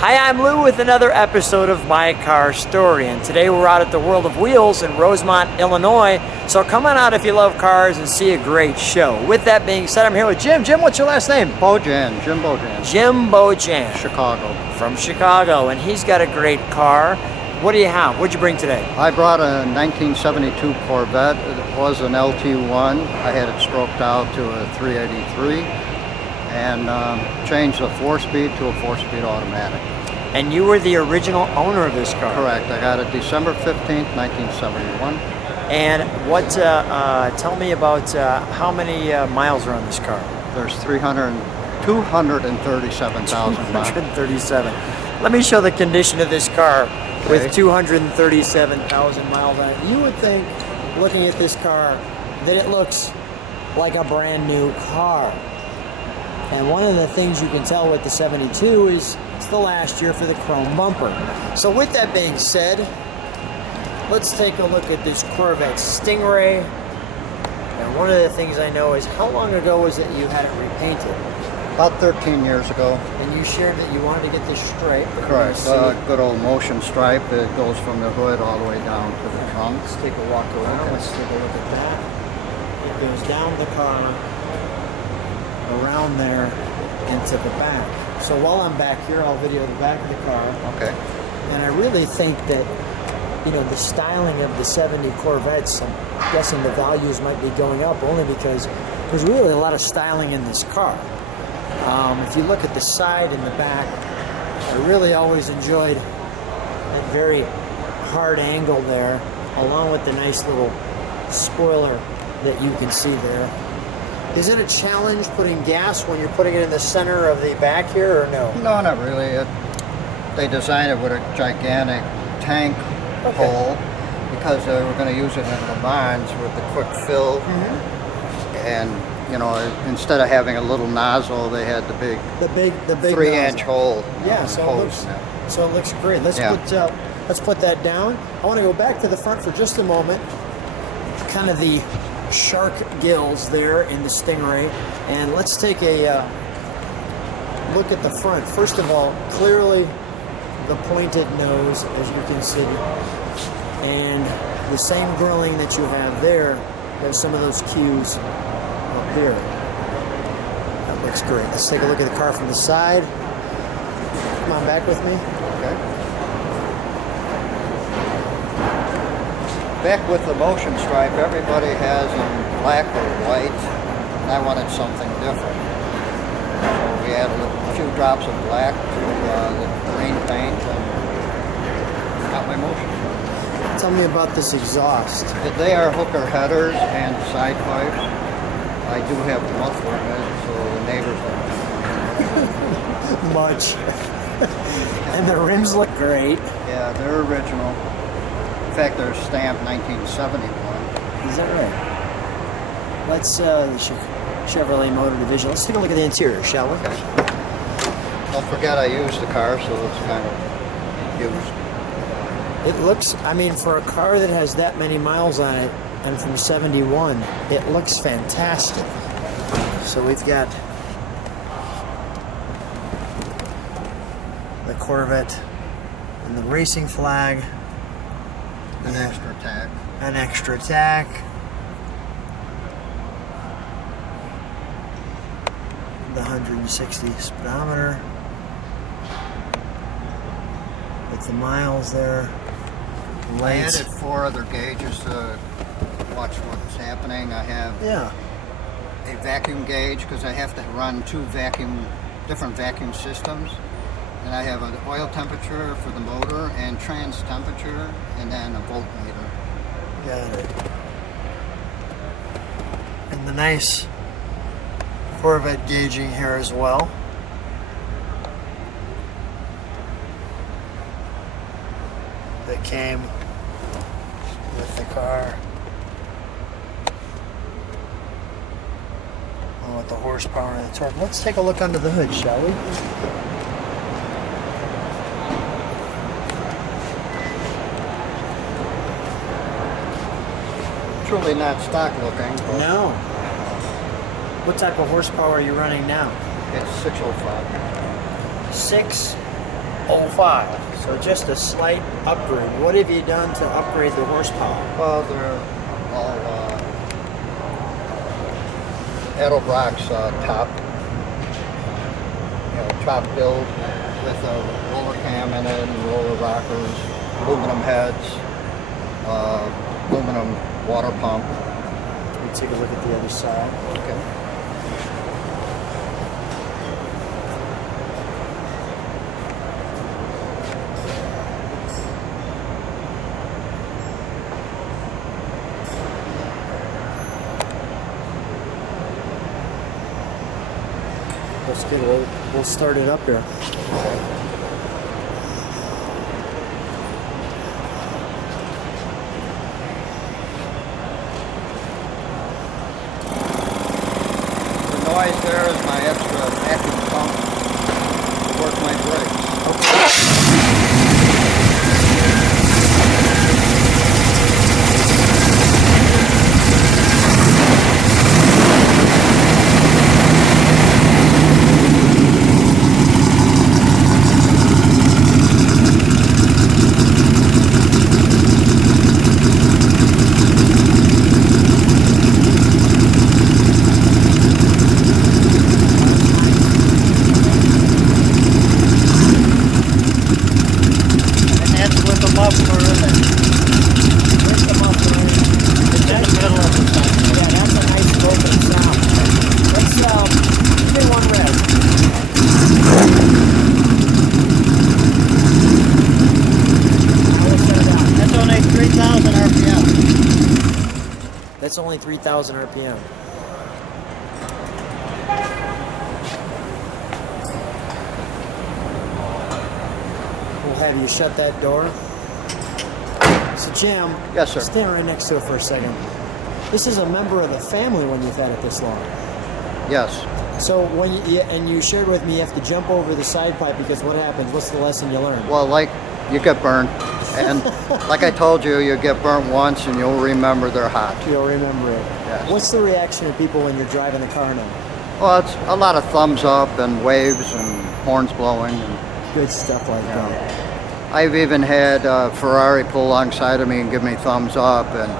Hi, I'm Lou with another episode of My Car Story, and today we're out at the World of Wheels in Rosemont, Illinois. So come on out if you love cars and see a great show. With that being said, I'm here with Jim. Jim, what's your last name? Bojan, Jim Bojan. Jim Bojan. Chicago. From Chicago, and he's got a great car. What do you have? What'd you bring today? I brought a 1972 Corvette. It was an LT1. I had it stroked out to a 383 and changed the 4-speed to a 4-speed automatic. And you were the original owner of this car? Correct. I got it December 15th, 1971. And what, tell me about how many miles are on this car? There's 237,000 miles. 237. Let me show the condition of this car with 237,000 miles on it. You would think, looking at this car, that it looks like a brand new car. And one of the things you can tell with the 72 is it's the last year for the chrome bumper. So with that being said, let's take a look at this Corvette Stingray. And one of the things I know is, how long ago was it you had it repainted? About 13 years ago. And you shared that you wanted to get this stripe. Correct. Good old motion stripe. It goes from the hood all the way down to the trunk. Let's take a walk around. Okay. Let's take a look at that. It goes down the car, around there, into the back. So while I'm back here, I'll video the back of the car. Okay. And I really think that, you know, the styling of the 70 Corvettes, I'm guessing the values might be going up only because there's really a lot of styling in this car. If you look at the side and the back, I really always enjoyed that very hard angle there, along with the nice little spoiler that you can see there. Is it a challenge putting gas when you're putting it in the center of the back here, or no? No, not really. They designed it with a gigantic tank hole because they were going to use it in the barns with the quick fill. And you know, instead of having a little nozzle, they had the big 3-inch hole. Yeah, so it looks great. Let's put that down. I want to go back to the front for just a moment. Kind of the shark gills there in the Stingray, and let's take a look at the front. First of all, clearly the pointed nose, as you can see, and the same grilling that you have there. There's some of those cues up here. That looks great. Let's take a look at the car from the side. Come on back with me. Okay. Back with the motion stripe, everybody has them black or white, and I wanted something different. So we added a few drops of black to the green paint and got my motion stripe. Tell me about this exhaust. They are hooker headers and side pipes. I do have a muffler in it, so the neighbors don't. Much. And the rims look great. Yeah, they're original. In fact, they're stamped 1971. Is that right? Let's, the Chevrolet Motor Division. Let's take a look at the interior, shall we? Okay. Don't forget I used the car, so it's kind of used. It looks, I mean, for a car that has that many miles on it, and from 71, it looks fantastic. So we've got the Corvette and the racing flag. An extra tack. An extra tack. The 160 speedometer. With the miles there. Lights. I added 4 other gauges to watch what's happening. I have a vacuum gauge because I have to run 2 different vacuum systems. And I have an oil temperature for the motor and trans temperature, and then a voltmeter. Got it. And the nice Corvette gauging here as well. That came with the car. Oh, with the horsepower and the torque. Let's take a look under the hood, shall we? Truly not stock looking. No. What type of horsepower are you running now? It's 605. 6 05. So just a slight upgrade. What have you done to upgrade the horsepower? Well, they're all Edelbrock's top. Top build with a roller cam in it and roller rockers, aluminum heads, aluminum water pump. Let me take a look at the other side. Okay. That's good. We'll start it up here. The noise there is my extra vacuum pump to work my brakes. That's only 3,000 RPM. We'll have you shut that door. So Jim, yes, sir. Stand right next to it for a second. This is a member of the family when you've had it this long. Yes. So when you shared with me you have to jump over the side pipe because what happens? What's the lesson you learned? Well, like you get burned, and like I told you, you get burnt once and you'll remember they're hot. You'll remember it. Yes. What's the reaction of people when you're driving the car now? Well, it's a lot of thumbs up and waves and horns blowing. And, good stuff like that. I've even had Ferrari pull alongside of me and give me thumbs up, and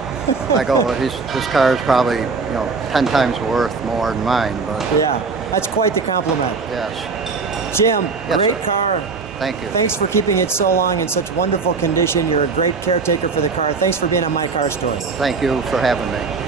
I go, well, this car is probably 10 times worth more than mine. But yeah, that's quite the compliment. Yes. Jim, yes, great sir. car. Thank you. Thanks for keeping it so long in such wonderful condition. You're a great caretaker for the car. Thanks for being on My Car Story. Thank you for having me.